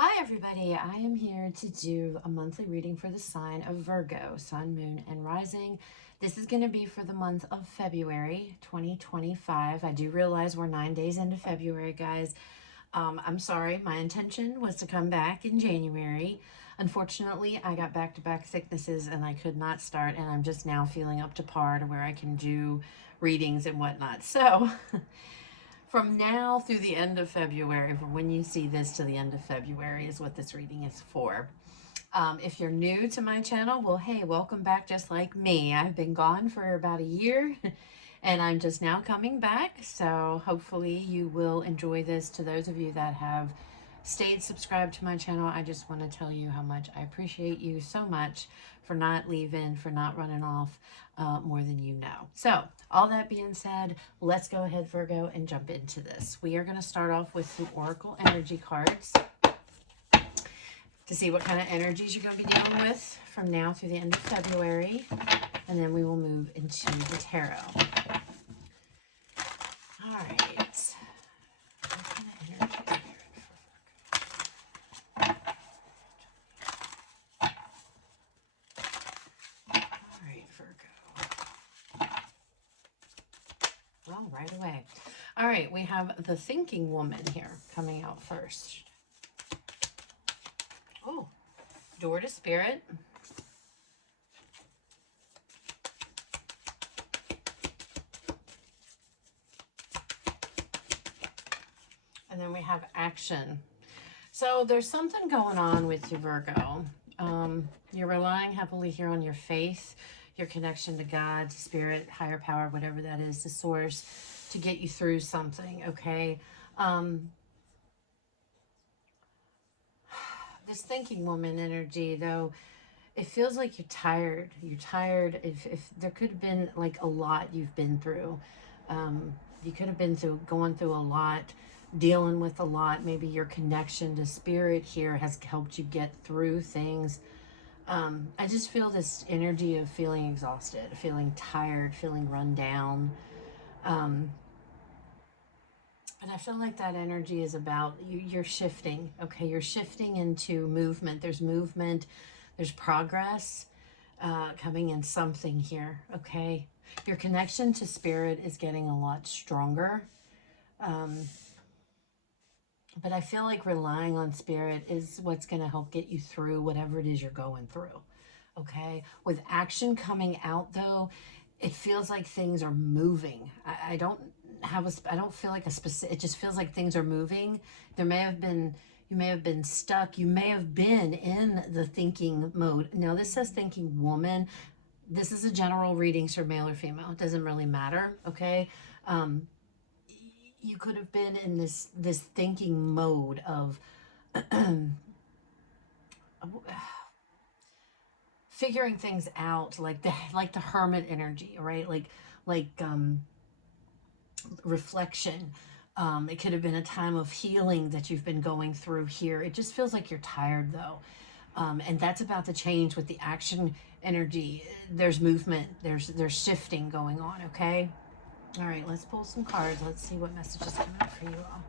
Hi everybody, I am here to do a monthly reading for the sign of Virgo, Sun, Moon, and Rising. This is going to be for the month of February 2025. I do realize we're 9 days into February, guys. I'm sorry, my intention was to come back in January. Unfortunately, I got back-to-back sicknesses and I could not start, and I'm just now feeling up to par to where I can do readings and whatnot. So from now through the end of February, from when you see this to the end of February, is what this reading is for. If you're new to my channel, well, hey, welcome back just like me. I've been gone for about a year and I'm just now coming back. So hopefully you will enjoy this. To those of you that have stayed subscribed to my channel, I just want to tell you how much I appreciate you so much for not leaving, for not running off more than you know. So all that being said, let's go ahead, Virgo, and jump into this. We are going to start off with some Oracle energy cards to see what kind of energies you're going to be dealing with from now through the end of February. And then we will move into the tarot. All right. What kind of energy is there for Virgo? All right, Virgo. Well, right away. All right, we have the thinking woman here coming out first. Oh, door to spirit. And then we have action. So there's something going on with you, Virgo. You're relying heavily here on your faith, your connection to God, to spirit, higher power, whatever that is, the source, to get you through something, okay? This thinking woman energy, though, it feels like you're tired. You're tired. If there could have been like a lot you've been through. You could have been going through a lot, dealing with a lot. Maybe your connection to spirit here has helped you get through things. I just feel this energy of feeling exhausted, feeling tired, feeling run down. And I feel like that energy is about you're shifting, okay? You're shifting into movement. There's movement, there's progress coming in something here, okay? Your connection to spirit is getting a lot stronger. But I feel like relying on spirit is what's going to help get you through whatever it is you're going through, okay? With action coming out, though, it feels like things are moving. I don't feel like a specific, it just feels like things are moving. You may have been stuck. You may have been in the thinking mode. Now, this says thinking woman. This is a general reading, so male or female. It doesn't really matter, okay? You could have been in this thinking mode of figuring things out, like the hermit energy, right? Like reflection. It could have been a time of healing that you've been going through here. It just feels like you're tired, though. And that's about to change with the action energy. There's movement. There's shifting going on, okay? All right, let's pull some cards. Let's see what messages come out for you all.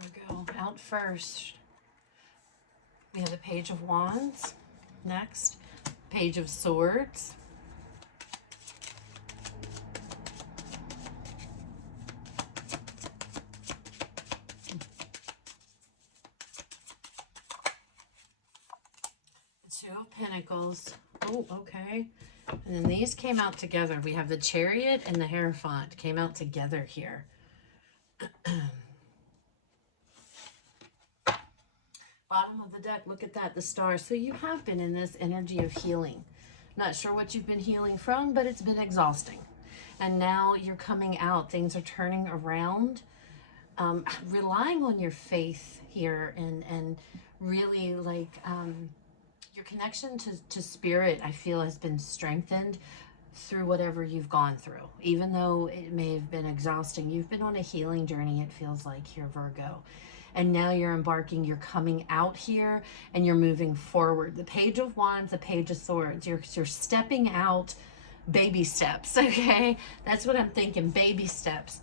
Virgo, out first. We have the Page of Wands. Next, Page of Swords. Two of Pentacles. Oh, okay. And then these came out together. We have the Chariot and the Hierophant came out together here. Bottom of the deck, look at that, the stars. So you have been in this energy of healing. Not sure what you've been healing from, but it's been exhausting. And now you're coming out. Things are turning around. relying on your faith here, and really like your connection to spirit, I feel, has been strengthened through whatever you've gone through. Even though it may have been exhausting, you've been on a healing journey, it feels like here, Virgo. And now you're embarking, you're coming out here, and you're moving forward. The Page of Wands, the Page of Swords, you're stepping out, baby steps, okay? That's what I'm thinking, baby steps.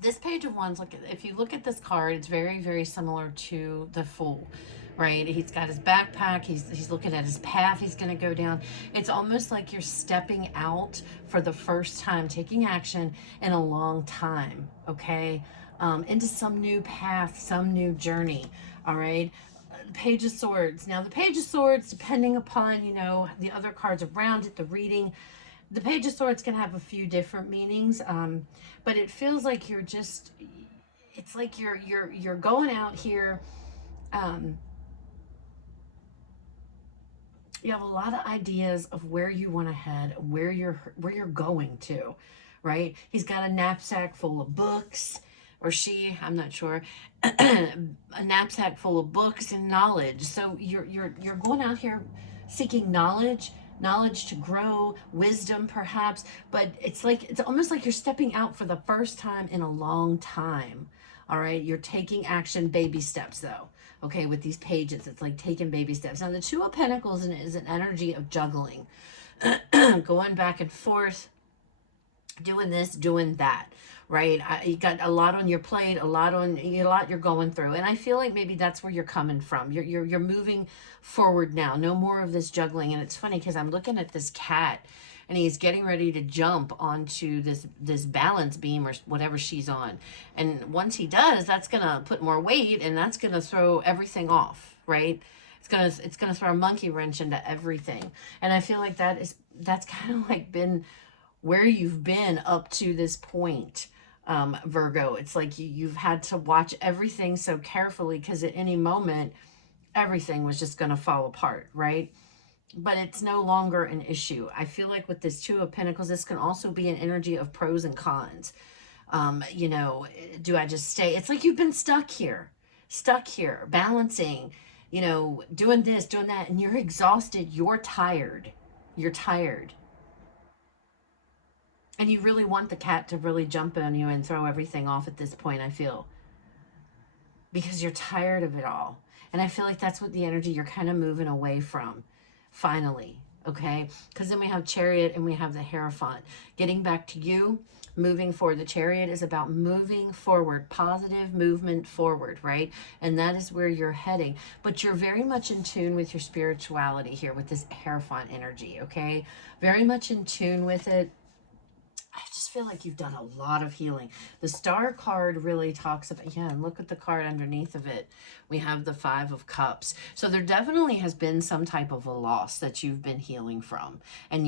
This Page of Wands, look at, if you look at this card, it's very, very similar to the Fool, right? He's got his backpack, he's looking at his path he's going to go down. It's almost like you're stepping out for the first time, taking action in a long time, okay? Into some new path, some new journey, all right? Page of Swords. Now, the Page of Swords, depending upon, you know, the other cards around it, the reading, the Page of Swords can have a few different meanings, but it feels like you're just, it's like you're going out here. You have a lot of ideas of where you want to head, where you're going to, right? He's got a knapsack full of books, or she, I'm not sure, a knapsack full of books and knowledge. So you're going out here seeking knowledge to grow, wisdom perhaps, but it's like, it's almost like you're stepping out for the first time in a long time. All right, you're taking action, baby steps though. Okay, with these pages, it's like taking baby steps. Now the Two of Pentacles is an energy of juggling, going back and forth, doing this, doing that, right? You got a lot on your plate, a lot you're going through, and I feel like maybe that's where you're coming from. You're moving forward now. No more of this juggling. And it's funny because I'm looking at this cat, and he's getting ready to jump onto this balance beam or whatever she's on. And once he does, that's gonna put more weight, and that's gonna throw everything off, right? It's gonna throw a monkey wrench into everything. And I feel like that's kind of like been where you've been up to this point, Virgo. It's like you've had to watch everything so carefully because at any moment, everything was just going to fall apart, right? But it's no longer an issue. I feel like with this Two of Pentacles, this can also be an energy of pros and cons. You know, do I just stay? It's like you've been stuck here, balancing, you know, doing this, doing that, and you're exhausted. You're tired. You're tired. And you really want the cat to really jump on you and throw everything off at this point, I feel. Because you're tired of it all. And I feel like that's what the energy you're kind of moving away from, finally, okay? Because then we have Chariot and we have the Hierophant. Getting back to you, moving forward. The Chariot is about moving forward, positive movement forward, right? And that is where you're heading. But you're very much in tune with your spirituality here with this Hierophant energy, okay? Very much in tune with it. I just feel like you've done a lot of healing. The Star card really talks about, yeah, and look at the card underneath of it. We have the Five of Cups. So there definitely has been some type of a loss that you've been healing from. And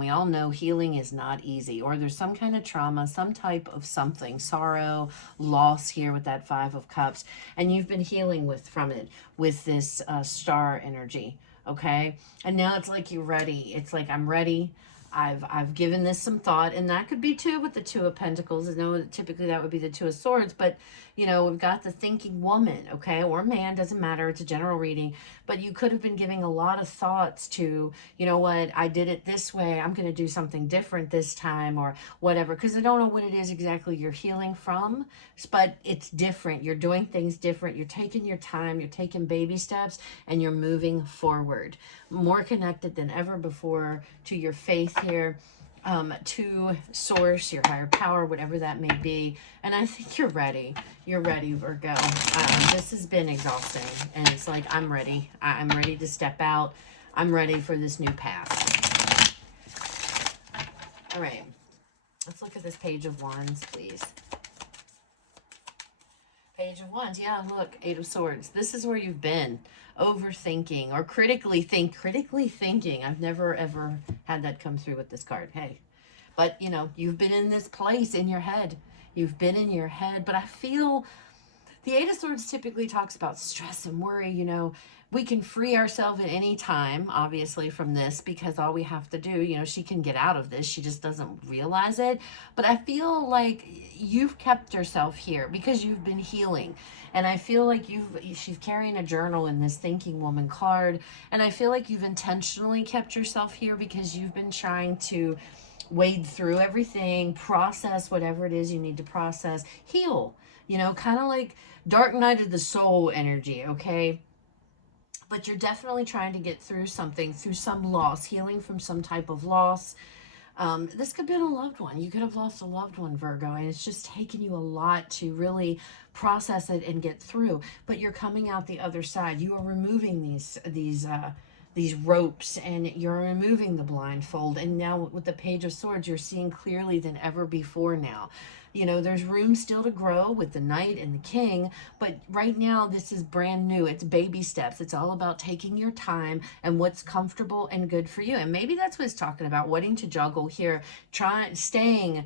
we all know healing is not easy, or there's some kind of trauma, some type of something, sorrow, loss here with that Five of Cups. And you've been healing from it with this Star energy, okay? And now it's like you're ready. It's like, I'm ready. I've given this some thought, and that could be too with the Two of Pentacles. I know that typically that would be the Two of Swords, but you know, we've got the thinking woman, okay, or man, doesn't matter. It's a general reading, but you could have been giving a lot of thoughts to, you know what, I did it this way, I'm going to do something different this time, or whatever, because I don't know what it is exactly you're healing from, but it's different. You're doing things different. You're taking your time. You're taking baby steps, and you're moving forward, more connected than ever before to your faith here, to source, your higher power, whatever that may be. And I think you're ready. You're ready, Virgo. This has been exhausting, and it's like, I'm ready. I'm ready to step out. I'm ready for this new path. All right. Let's look at this Page of Wands, please. Page of Wands. Yeah, look, Eight of Swords. This is where you've been. Overthinking or critically thinking. I've never ever had that come through with this card. Hey, but you know, you've been in this place in your head. You've been in your head, but I feel The Eight of Swords typically talks about stress and worry. We can free ourselves at any time, obviously, from this, because all we have to do, she can get out of this. She just doesn't realize it. But I feel like you've kept yourself here because you've been healing. And I feel like she's carrying a journal in this Thinking Woman card. And I feel like you've intentionally kept yourself here because you've been trying to wade through everything, process whatever it is you need to process, heal, kind of like Dark Night of the Soul energy, okay? But you're definitely trying to get through something, through some loss, healing from some type of loss. This could have been a loved one. You could have lost a loved one, Virgo, and it's just taken you a lot to really process it and get through. But you're coming out the other side. You are removing these ropes, and you're removing the blindfold. And now with the Page of Swords, you're seeing clearly than ever before now. There's room still to grow with the Knight and the King, but right now this is brand new. It's baby steps. It's all about taking your time and what's comfortable and good for you. And maybe that's what it's talking about, wanting to juggle here, staying,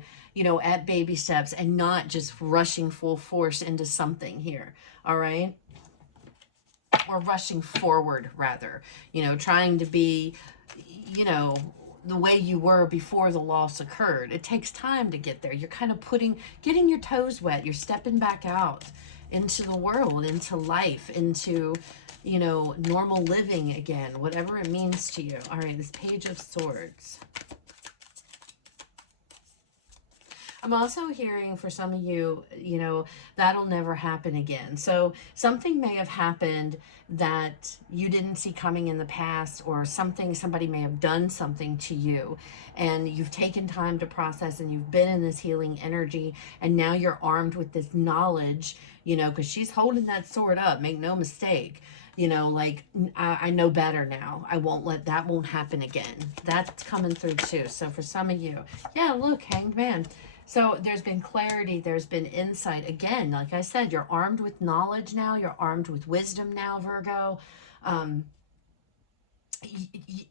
at baby steps and not just rushing full force into something here. All right. Or rushing forward, rather, trying to be, the way you were before the loss occurred. It takes time to get there. You're kind of getting your toes wet. You're stepping back out into the world, into life, into, normal living again, whatever it means to you. All right, this Page of Swords. I'm also hearing for some of you, that'll never happen again. So something may have happened that you didn't see coming in the past, or somebody may have done something to you, and you've taken time to process, and you've been in this healing energy, and now you're armed with this knowledge, because she's holding that sword up, make no mistake. Like, I know better now. That won't happen again. That's coming through too. So for some of you, yeah, look, Hanged Man. So there's been clarity, there's been insight. Again, like I said, you're armed with knowledge now, you're armed with wisdom now, Virgo.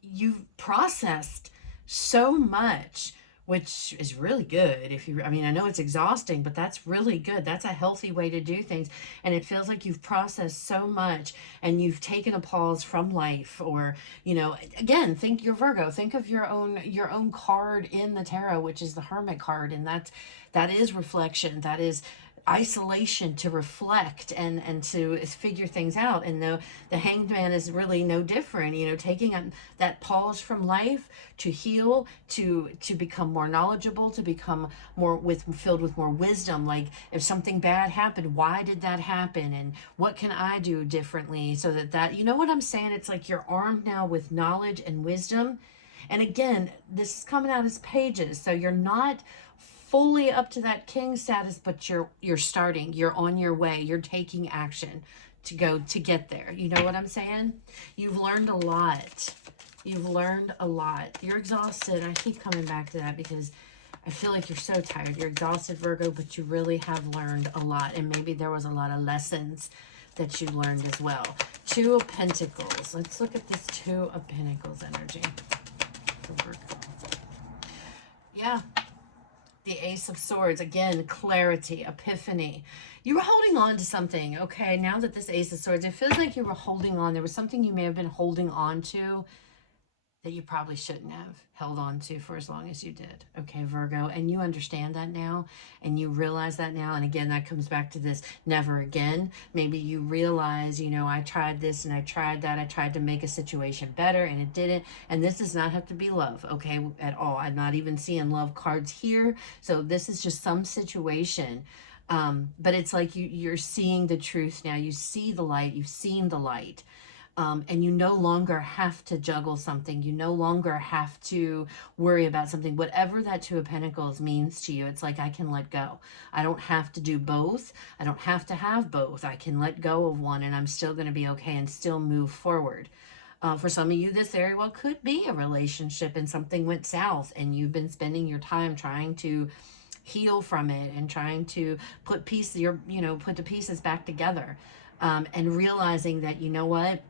You've processed so much, which is really good. I know it's exhausting, but that's really good. That's a healthy way to do things. And it feels like you've processed so much, and you've taken a pause from life, or, again, think you're Virgo, think of your own card in the tarot, which is the Hermit card. And that is reflection. That is isolation, to reflect and to figure things out. And the Hanged Man is really no different, taking that pause from life to heal, to become more knowledgeable, to become filled with more wisdom. Like, if something bad happened, why did that happen, and what can I do differently, so that you know what I'm saying? It's like you're armed now with knowledge and wisdom. And again, this is coming out as pages, so you're not fully up to that king status, but you're starting, you're on your way, you're taking action to get there. You know what I'm saying? You've learned a lot. You've learned a lot. You're exhausted. I keep coming back to that because I feel like you're so tired. You're exhausted, Virgo, but you really have learned a lot, and maybe there was a lot of lessons that you learned as well. Two of Pentacles. Let's look at this Two of Pentacles energy for Virgo. Yeah. The Ace of Swords, again, clarity, epiphany. You were holding on to something, okay? Now that this Ace of Swords, it feels like you were holding on. There was something you may have been holding on to that you probably shouldn't have held on to for as long as you did, okay, Virgo? And you understand that now, and you realize that now. And again, that comes back to this never again. Maybe you realize, I tried this and I tried that. I tried to make a situation better and it didn't. And this does not have to be love, okay, at all. I'm not even seeing love cards here. So this is just some situation. But it's like you're seeing the truth now. You see the light. You've seen the light. And you no longer have to juggle something. You no longer have to worry about something. Whatever that Two of Pentacles means to you, it's like, I can let go. I don't have to do both. I don't have to have both. I can let go of one, and I'm still going to be okay and still move forward. For some of you, this very well could be a relationship and something went south, and you've been spending your time trying to heal from it and trying to put the pieces back together, and realizing that, you know what,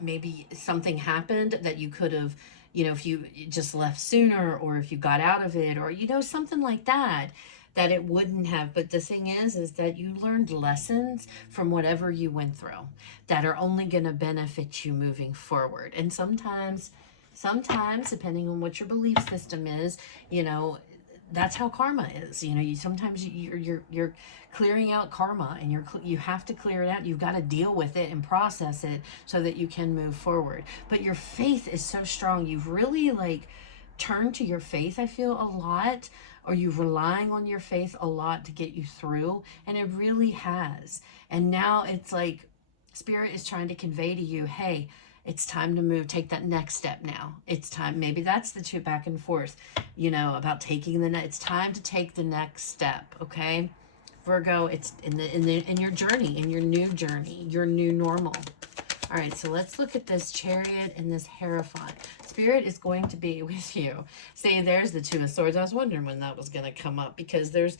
maybe something happened that you could have, if you just left sooner, or if you got out of it, or, something like that, that it wouldn't have. But the thing is that you learned lessons from whatever you went through that are only going to benefit you moving forward. And sometimes, depending on what your belief system is, you know, that's how karma is. You know, you sometimes you're clearing out karma, and you have to clear it out. You've got to deal with it and process it so that you can move forward. But your faith is so strong. You've really like turned to your faith, I feel, a lot, or you're relying on your faith a lot to get you through, and it really has. And now it's like Spirit is trying to convey to you, hey, it's time to move, take that next step now. It's time. Maybe that's the two back and forth, you know, about taking it's time to take the next step, okay? Virgo, it's in your journey, in your new journey, your new normal. All right, so let's look at this Chariot and this Hierophant. Spirit is going to be with you. See, there's the Two of Swords. I was wondering when that was going to come up, because there's,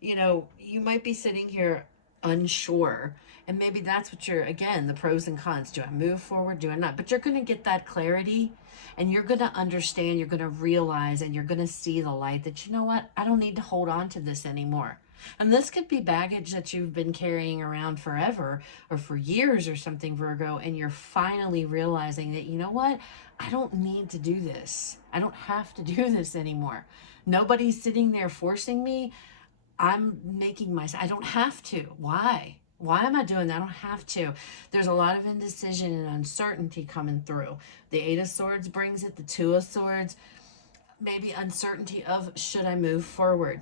you know, you might be sitting here unsure, and maybe that's what you're, again, the pros and cons. Do I move forward? Do I not? But you're going to get that clarity, and you're going to understand, you're going to realize, and you're going to see the light that, you know what, I don't need to hold on to this anymore. And this could be baggage that you've been carrying around forever or for years or something, Virgo, and you're finally realizing that, you know what, I don't need to do this. I don't have to do this anymore. Nobody's sitting there forcing me. I'm making myself, I don't have to. Why? Why am I doing that? I don't have to. There's a lot of indecision and uncertainty coming through. The Eight of Swords brings it, the Two of Swords, maybe uncertainty of, should I move forward?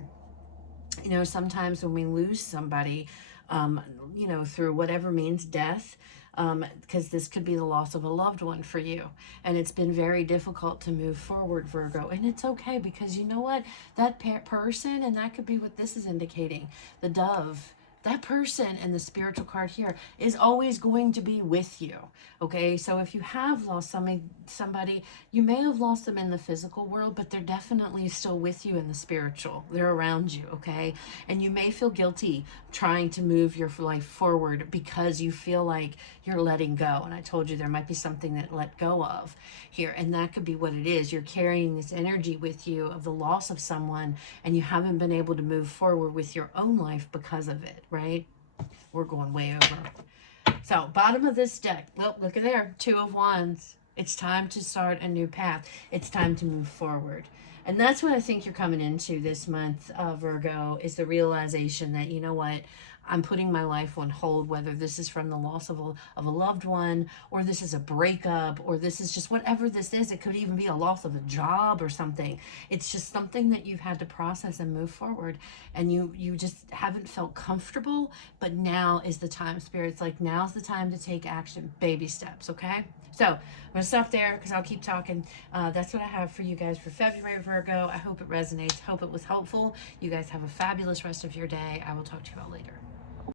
You know, sometimes when we lose somebody, you know, through whatever means, death, because this could be the loss of a loved one for you. And it's been very difficult to move forward, Virgo. And it's okay, because you know what? That person, and that could be what this is indicating, the dove, that person and the spiritual card here is always going to be with you. Okay, so if you have lost somebody, you may have lost them in the physical world, but they're definitely still with you in the spiritual. They're around you. Okay, and you may feel guilty trying to move your life forward because you feel like you're letting go. And I told you there might be something that let go of here, and that could be what it is. You're carrying this energy with you of the loss of someone, and you haven't been able to move forward with your own life because of it, right? We're going way over. So, bottom of this deck. Well, look at there. Two of Wands. It's time to start a new path. It's time to move forward. And that's what I think you're coming into this month, Virgo, is the realization that, you know what, I'm putting my life on hold, whether this is from the loss of a loved one, or this is a breakup, or this is just whatever this is. It could even be a loss of a job or something. It's just something that you've had to process and move forward. And you just haven't felt comfortable, but now is the time. Spirit's like, now's the time to take action. Baby steps, okay? So I'm going to stop there because I'll keep talking. That's what I have for you guys for February, Virgo. I hope it resonates. Hope it was helpful. You guys have a fabulous rest of your day. I will talk to you all later.